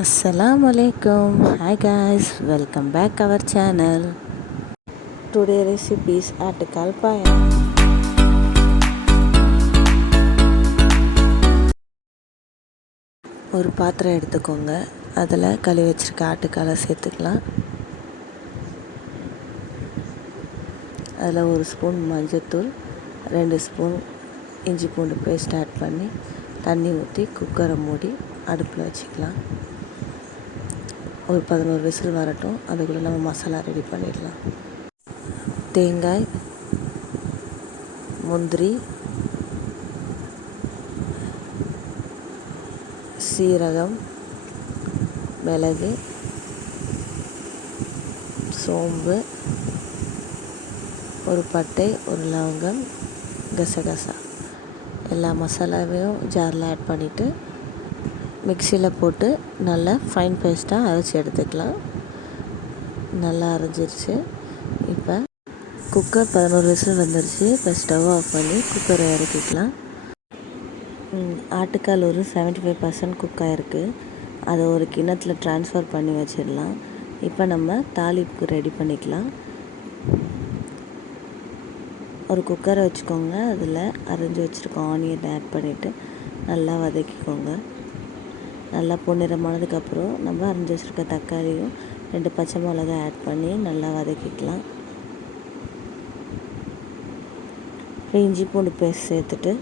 Assalamualaikum. Hi guys, welcome back our channel. Today recipe is ஆட்டுக்கால் பாயா. ஒரு பாத்திரம் எடுத்துக்கோங்க. அதில் கழுவி வச்சிருக்க ஆட்டுக்காலை சேர்த்துக்கலாம். அதில் 1 ஸ்பூன் மஞ்சள்தூள், 2 ஸ்பூன் இஞ்சி பூண்டு பேஸ்ட் ஆட் பண்ணி தண்ணி ஊற்றி குக்கரை மூடி அடுப்பில் வச்சுக்கலாம். ஒரு 11 விசில் வரட்டும். அதுக்குள்ளே நம்ம மசாலா ரெடி பண்ணிடலாம். தேங்காய், முந்திரி, சீரகம், மிளகு, சோம்பு, ஒரு பட்டை, ஒரு லவங்கம், கசகசா எல்லா மசாலாவையும் ஜாரில் ஆட் பண்ணிவிட்டு மிக்சியில் போட்டு நல்லா ஃபைன் பேஸ்ட்டாக அரைச்சி எடுத்துக்கலாம். நல்லா அரைஞ்சிருச்சு. இப்போ குக்கர் 11 விசில் வந்துருச்சு. இப்போ ஸ்டவ் ஆஃப் பண்ணி குக்கரை இறக்கிக்கலாம். ஆட்டுக்கால் ஒரு 75% குக் ஆகிருக்கு. அதை ஒரு கிண்ணத்தில் ட்ரான்ஸ்ஃபர் பண்ணி வச்சிடலாம். இப்போ நம்ம தாளிப்புக்கு ரெடி பண்ணிக்கலாம். ஒரு குக்கரை வச்சுக்கோங்க. அதில் அரைஞ்சி வச்சுருக்கோம் ஆனியன் ஆட் பண்ணிவிட்டு நல்லா வதக்கிக்கோங்க. நல்லா பொன்னிறமானதுக்கப்புறம் நம்ம அரைஞ்சி வச்சுருக்க தக்காளியும் 2 பச்சை மிளகாய் ஆட் பண்ணி நல்லா வதக்கிக்கலாம். இஞ்சி பூண்டு பேஸ்ட் சேர்த்துட்டு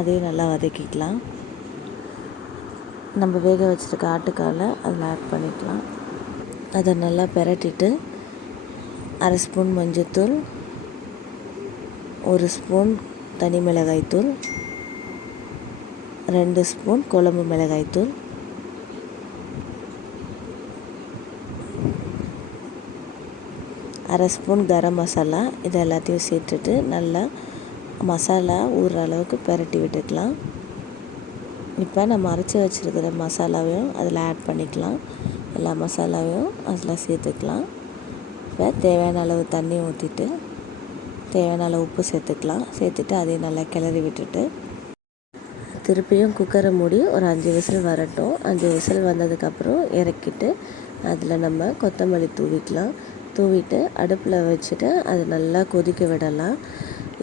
அதையும் நல்லா வதக்கிக்கலாம். நம்ம வேக வச்சுருக்க ஆட்டுக்காலை அதில் ஆட் பண்ணிக்கலாம். அதை நல்லா பிரட்டிட்டு 1/2 ஸ்பூன் மஞ்சள்தூள், 1 ஸ்பூன் தனி மிளகாய்த்தூள், 2 ஸ்பூன் குழம்பு மிளகாய்த்தூள், 1/2 ஸ்பூன் கரம் மசாலா இது எல்லாத்தையும் சேர்த்துட்டு நல்லா மசாலா ஊறுற அளவுக்கு பிரட்டி விட்டுக்கலாம். இப்போ நம்ம அரைச்சி வச்சுருக்கிற மசாலாவையும் அதில் ஆட் பண்ணிக்கலாம். எல்லா மசாலாவையும் அதில் சேர்த்துக்கலாம். இப்போ தேவையான அளவு தண்ணி ஊற்றிட்டு தேவையான அளவு உப்பு சேர்த்துக்கலாம். சேர்த்துட்டு அதையும் நல்லா கிளறி விட்டுட்டு திருப்பியும் குக்கரை மூடி ஒரு 5 விசில் வரட்டும். 5 விசில் வந்ததுக்கப்புறம் இறக்கிட்டு அதில் நம்ம கொத்தமல்லி தூவிட்டு அடுப்பில் வச்சுட்டு அது நல்லா கொதிக்க விடலாம்.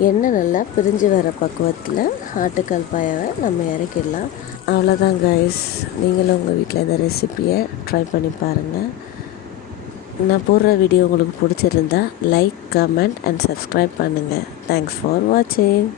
எண்ணெய் நல்லா பிரிஞ்சு வர பக்குவத்தில் ஆட்டுக்கால் பாயாவை நம்ம இறக்கிடலாம். அவ்வளோதான் கைஸ். நீங்களும் உங்கள் வீட்டில் இந்த ரெசிப்பியை ட்ரை பண்ணி பாருங்கள். நான் போடுற வீடியோ உங்களுக்கு பிடிச்சிருந்தா லைக், கமெண்ட் அண்ட் சப்ஸ்கிரைப் பண்ணுங்கள். தேங்க்ஸ் ஃபார் வாட்சிங்.